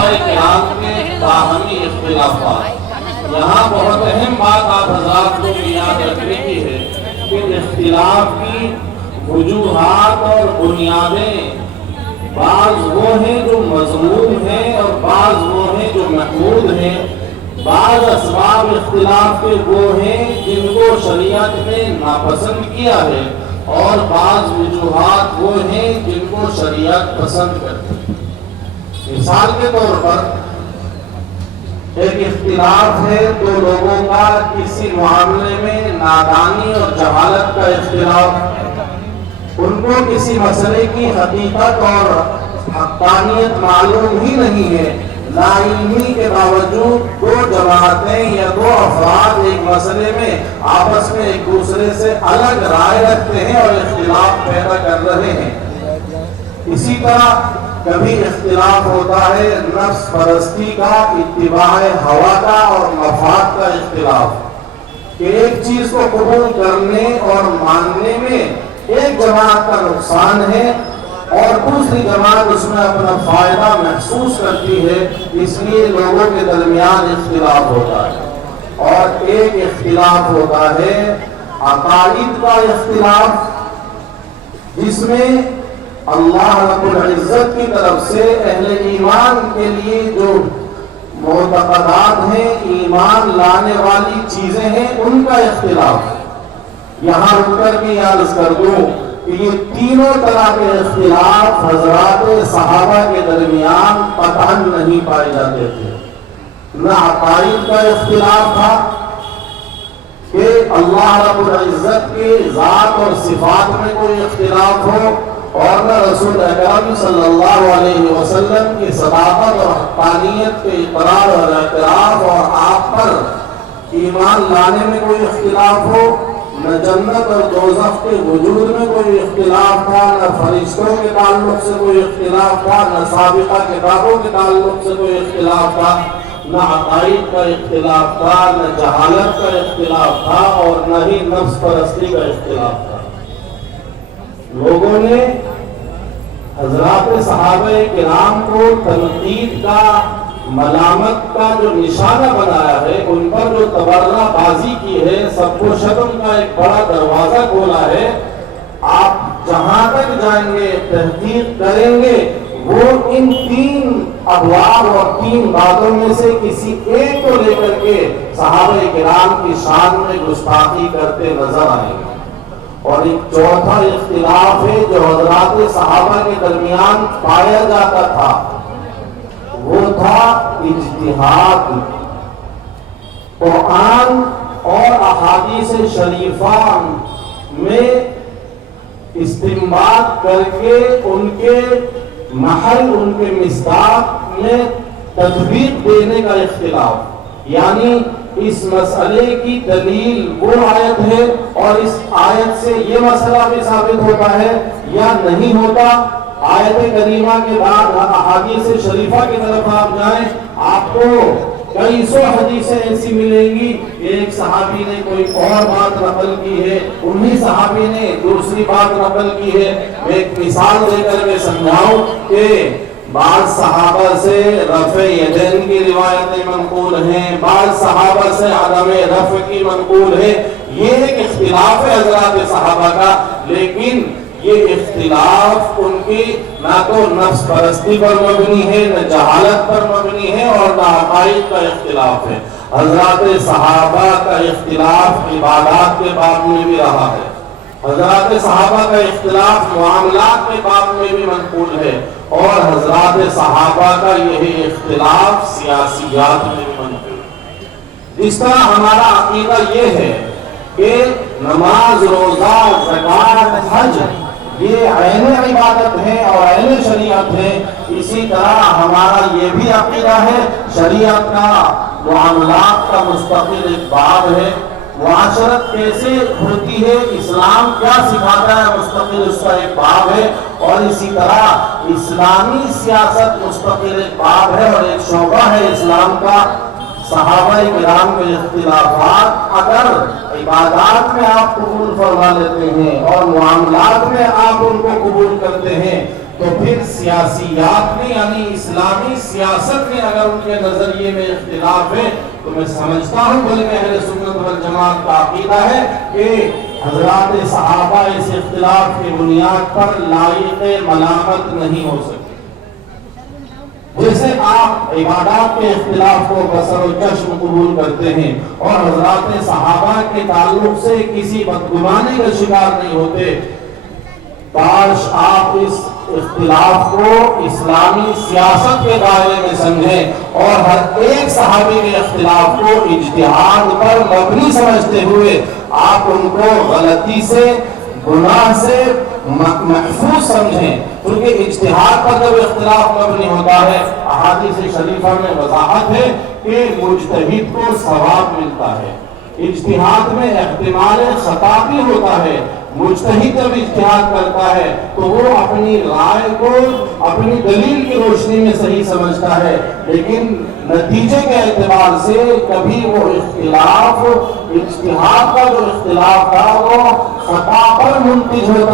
کرام کے باہمی اختلافات، یہاں بہت اہم بات آپ حضرات کو یاد رکھنے کی ہے کہ اختلاف کی وجوہات اور بنیادیں بعض وہ ہیں جو مذموم ہیں اور بعض وہ ہیں جو محمود ہیں۔ بعض اسباب اختلاف کے وہ ہیں جن کو شریعت نے ناپسند کیا ہے، اور بعض وجوہات وہ ہیں جن کو شریعت پسند کرتی ہے۔ مثال کے طور پر ایک اختلاف ہے دو لوگوں کا کسی معاملے میں نادانی اور جہالت کا اختلاف، ان کو کسی مسئلے کی حقیقت اور حقانیت معلوم ہی نہیں ہے، لا علمی کے باوجود دو جماعتیں یا دو افراد ایک مسئلے میں آپس میں ایک دوسرے سے الگ رائے رکھتے ہیں اور اختلاف پیدا کر رہے ہیں۔ اسی طرح کبھی اختلاف ہوتا ہے نفس پرستی کا، اتباع ہوا کا اور مفاد کا اختلاف، کہ ایک چیز کو قبول کرنے اور ماننے میں ایک جماعت کا نقصان ہے اور دوسری جماعت اس میں اپنا فائدہ محسوس کرتی ہے، اس لیے لوگوں کے درمیان اختلاف ہوتا ہے۔ اور ایک اختلاف ہوتا ہے عقائد کا اختلاف، جس میں اللہ رب العزت کی طرف سے اہل ایمان کے لیے جو معتقدات ہیں، ایمان لانے والی چیزیں ہیں، ان کا اختلاف۔ یہاں رک کر کے عرض کر دوں کہ یہ تینوں طرح کے اختلاف حضرات صحابہ کے درمیان قطعاً نہیں پائے جاتے تھے۔ نہ عقائد کا اختلاف تھا کہ اللہ رب العزت کے ذات اور صفات میں کوئی اختلاف ہو، اور نہ رسول اکرم صلی اللہ علیہ وسلم کی صداقت اور حقانیت کے اقرار اور اعتراف اور آپ پر ایمان لانے میں کوئی اختلاف ہو، نہ جنت اور دوزخ کے وجود میں کوئی اختلاف تھا، نہ فرشتوں کے تعلق سے کوئی اختلاف تھا، نہ سابقہ کتابوں کے تعلق سے کوئی اختلاف تھا، نہ عقائد کا اختلاف تھا، نہ جہالت کا اختلاف تھا، اور نہ ہی نفس پرستی کا اختلاف تھا۔ لوگوں نے حضرات صحابہ کرام کو تنقید کا، ملامت کا جو نشانہ بنایا ہے، ان پر جو تبرہ بازی کی ہے، سب کو شتم کا ایک بڑا دروازہ کھولا ہے۔ آپ جہاں تک جائیں گے، تحقیق کریں گے، وہ ان تین ابواب اور تین باتوں میں سے کسی ایک کو لے کر کے صحابہ کرام کی شان میں گستاخی کرتے نظر آئیں گے۔ اور ایک چوتھا اختلاف ہے جو حضرات صحابہ کے درمیان پایا جاتا تھا، وہ تھا اجتہاد۔ قرآن اور احادیث شریفہ میں استنباط کر کے ان کے محل، ان کے مصداق میں تطبیق دینے کا اختلاف، یعنی اس مسئلے کی دلیل وہ آیت ہے اور اس آیت سے یہ مسئلہ بھی ثابت ہوتا ہے یا نہیں ہوتا۔ آیت کریمہ کے بعد احادیث شریفہ کی طرف آپ جائیں، آپ کو کئی سو حدیثیں ایسی ملیں گی، ایک صحابی نے کوئی اور بات نقل کی ہے، انہی صحابی نے دوسری بات نقل کی ہے۔ میں ایک مثال دے کر کے سمجھاؤں کہ بعض صحابہ سے رفع یدین کی روایتیں منقول ہیں، بعض صحابہ سے عدم رفع کی منقول ہے۔ یہ ایک اختلاف ہے حضرات صحابہ کا، لیکن یہ اختلاف ان کی نہ تو نفس پرستی پر مبنی ہے، نہ جہالت پر مبنی ہے، اور نہ عقائد کا اختلاف ہے۔ حضرات صحابہ کا اختلاف عبادات کے باب میں بھی رہا ہے، حضرات صحابہ کا اختلاف معاملات کے باب میں بھی منقول ہے، اور حضرات صحابہ کا یہی اختلاف سیاسیات میں بھی منقول ہے۔ جس طرح ہمارا عقیدہ یہ ہے کہ نماز، روزہ، زکوٰۃ، حج یہ عین عبادت ہے اور عین شریعت ہے، اسی طرح ہمارا یہ بھی عقیدہ ہے شریعت کا معاملات کا مستقل ایک باب ہے، معاشرت کیسے ہوتی ہے، اسلام کیا سکھاتا ہے، مستقل اس کا ایک باب ہے، اور اسی طرح اسلامی سیاست مستقل ایک باب ہے اور ایک شعبہ ہے اسلام کا۔ صحابہ کرام کے اختلافات اگر عبادات میں آپ قبول فرما لیتے ہیں اور معاملات میں آپ ان کو قبول کرتے ہیں، تو پھر سیاسیات میں یعنی اسلامی سیاست میں اگر ان کے نظریے میں اختلاف ہے تو میں سمجھتا ہوں بلکہ اہل سنت والجماعت کا عقیدہ ہے کہ حضرات صحابہ اس اختلاف کی بنیاد پر لائق ملامت نہیں ہو سکتے۔ جیسے آپ عبادات کے اختلاف کو بصر و چشم قبول کرتے ہیں اور حضرات صحابہ کے تعلق سے کسی بدگمانی کا شکار نہیں ہوتے، کاش آپ اس اختلاف کو اسلامی سیاست کے دائرے میں سمجھیں اور ہر ایک صحابی کے اختلاف کو اجتہاد پر مبنی سمجھتے ہوئے آپ ان کو غلطی سے گناہ سے محفوظ سمجھیں، کیونکہ اجتہاد پر جب اختلاف مبنی ہوتا ہے احادیث شریفہ میں وضاحت ہے کہ مجتہد کو ثواب ملتا ہے، اجتہاد میں احتمال خطا بھی ہوتا ہے۔ مجتہد جب اجتہاد کرتا ہے تو وہ اپنی رائے کو اپنی دلیل کی روشنی میں صحیح سمجھتا ہے، لیکن نتیجے کے اعتبار سے کبھی وہ اختلاف اجتہاد کا جو اختلاف تھا وہ خطا پر منتج ہوتا